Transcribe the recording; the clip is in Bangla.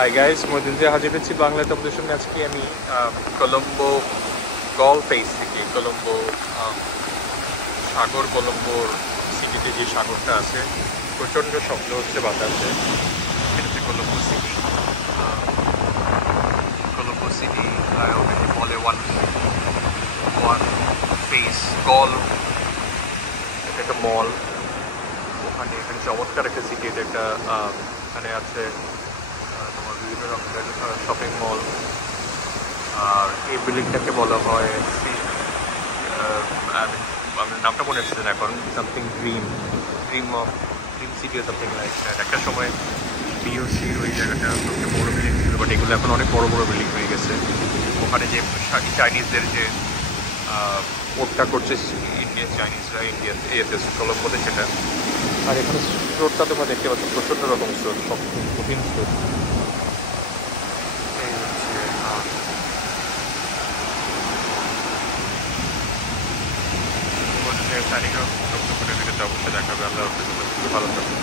হাই গাইস, মদিন দিয়ে হাজির হচ্ছি বাংলায় তোমাদের সামনে। আজকে আমি কলম্বো গল ফেস থেকে কলম্বো সাগর, কলম্বোর সিটিতে যে সাগরটা আছে, প্রচণ্ড শব্দ হচ্ছে বাতাসে। এটা হচ্ছে কলম্বো সিটি। কলম্বো সিটি বলে ওয়ান ওয়ান ফেস গল, এটা একটা মল। ওখানে এখানে চমৎকার একটা সিটি। এটা একটা এখানে আছে তোমার বিভিন্ন রকমের শপিং মল। আর এই বিল্ডিংটাকে বলা হয় আমি নামটা মনে হচ্ছে না এখন, সামথিং ড্রিম সিটি ও সামথিং লাইক দ্যাট। একটা সময় বিওসির ওই জায়গাটা সবচেয়ে বড় বিল্ডিং ছিল, বাট এগুলো এখন অনেক বড় বড় বিল্ডিং হয়ে গেছে। ওখানে যে চাইনিজদের যে পোর্টটা করছে ইন্ডিয়ান চাইনিজরা, ইন্ডিয়ান এতে কলম্বোতে সেটা। আর এখানে স্রোতটা তোমরা দেখতে পাচ্ছ, প্রচণ্ড রকম স্রোত, সব কঠিন স্রোত। এই হচ্ছে প্ল্যানিং ভিডিওতে অবশ্যই দেখাবে। আল্লাহ হাফেজ, ভালো থাকবে।